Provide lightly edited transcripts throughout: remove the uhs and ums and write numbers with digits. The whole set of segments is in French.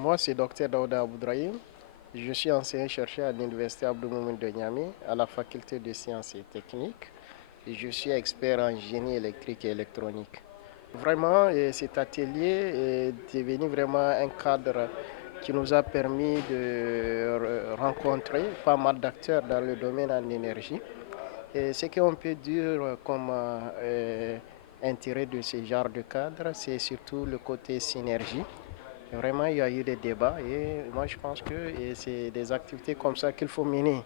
Moi, c'est Dr Daouda Aboudrahim. Je suis enseignant-chercheur à l'Université Abdou Moumouni de Niamey, à la Faculté de sciences et techniques. Et je suis expert en génie électrique et électronique. Vraiment, cet atelier est devenu vraiment un cadre qui nous a permis de rencontrer pas mal d'acteurs dans le domaine en énergie. Et ce qu'on peut dire comme intérêt de ce genre de cadre, c'est surtout le côté synergie. Vraiment, il y a eu des débats et moi je pense que c'est des activités comme ça qu'il faut mener,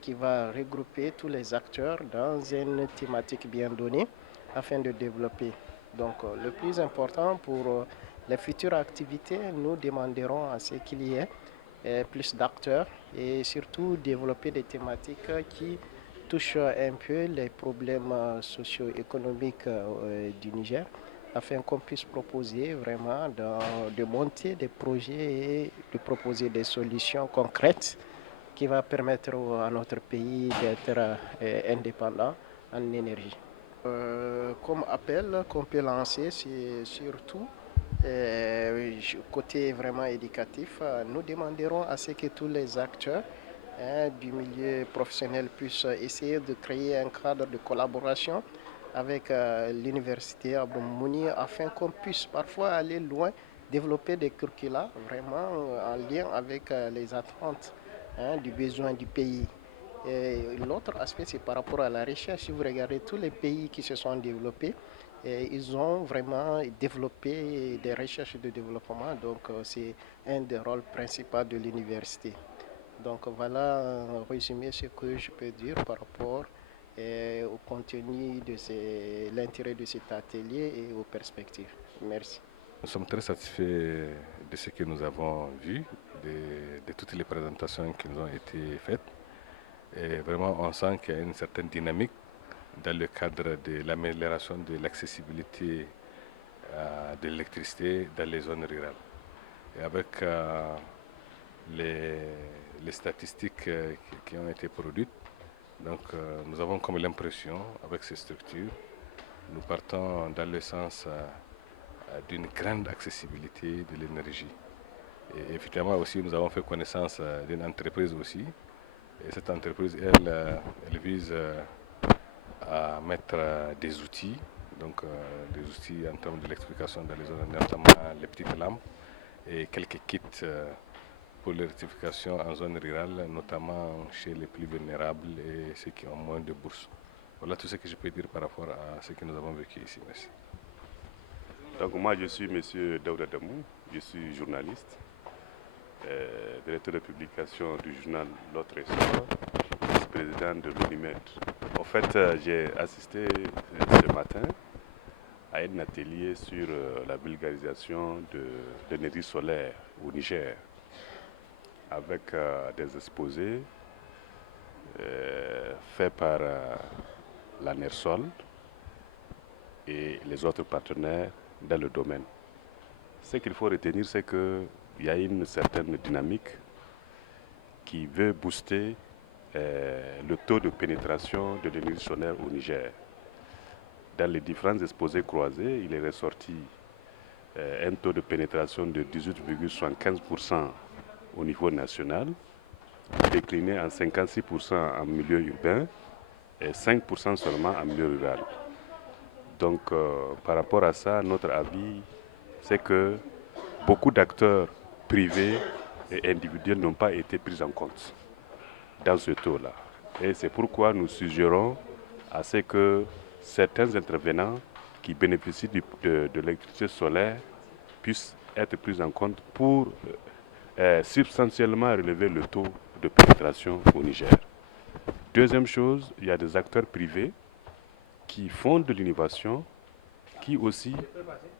qui va regrouper tous les acteurs dans une thématique bien donnée afin de développer. Donc le plus important pour les futures activités, nous demanderons à ce qu'il y ait plus d'acteurs et surtout développer des thématiques qui touchent un peu les problèmes socio-économiques du Niger afin qu'on puisse proposer vraiment de monter des projets et de proposer des solutions concrètes qui vont permettre à notre pays d'être indépendant en énergie. Comme appel qu'on peut lancer, c'est surtout côté vraiment éducatif. Nous demanderons à ce que tous les acteurs du milieu professionnel puissent essayer de créer un cadre de collaboration avec l'université Abdou Moumouni afin qu'on puisse parfois aller loin, développer des curricula vraiment en lien avec les attentes du besoin du pays. Et l'autre aspect, c'est par rapport à la recherche. Si vous regardez tous les pays qui se sont développés, ils ont vraiment développé des recherches de développement. Donc, c'est un des rôles principaux de l'université. Donc, voilà en résumé ce que je peux dire par rapport au contenu de l'intérêt de cet atelier et aux perspectives. Merci. Nous sommes très satisfaits de ce que nous avons vu, de toutes les présentations qui nous ont été faites. Et vraiment, on sent qu'il y a une certaine dynamique dans le cadre de l'amélioration de l'accessibilité de l'électricité dans les zones rurales. Et avec les statistiques qui ont été produites, donc nous avons comme l'impression, avec ces structures, nous partons dans le sens d'une grande accessibilité de l'énergie. Et effectivement aussi, nous avons fait connaissance d'une entreprise aussi. Et cette entreprise, elle vise à mettre des outils, donc des outils en termes d'électrification dans les zones, notamment les petites lampes et quelques kits pour l'électrification en zone rurale, notamment chez les plus vulnérables et ceux qui ont moins de bourses. Voilà tout ce que je peux dire par rapport à ce que nous avons vécu ici. Merci. Donc moi je suis M. Daouda Damou, je suis journaliste, directeur de publication du journal L'Autre Essor, vice-président de l'ONIMED. En fait, j'ai assisté ce matin à un atelier sur la vulgarisation de l'énergie solaire au Niger, avec des exposés faits par la NERSOL et les autres partenaires dans le domaine. Ce qu'il faut retenir, c'est qu'il y a une certaine dynamique qui veut booster le taux de pénétration de l'énergie solaire au Niger. Dans les différents exposés croisés, il est ressorti un taux de pénétration de 18,75% au niveau national, décliné en 56% en milieu urbain et 5% seulement en milieu rural. Donc, par rapport à ça, notre avis, c'est que beaucoup d'acteurs privés et individuels n'ont pas été pris en compte dans ce taux-là. Et c'est pourquoi nous suggérons à ce que certains intervenants qui bénéficient de l'électricité solaire puissent être pris en compte pour substantiellement relever le taux de pénétration au Niger. Deuxième chose, il y a des acteurs privés qui font de l'innovation, qui aussi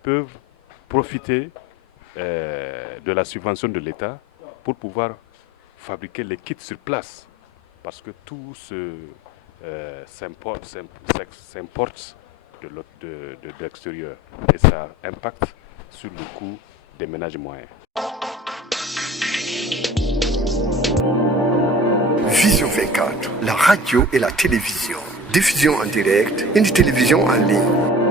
peuvent profiter de la subvention de l'État pour pouvoir fabriquer les kits sur place. Parce que tout s'importe de l'extérieur et ça impacte sur le coût des ménages moyens. Vision 24, la radio et la télévision. Diffusion en direct et une télévision en ligne.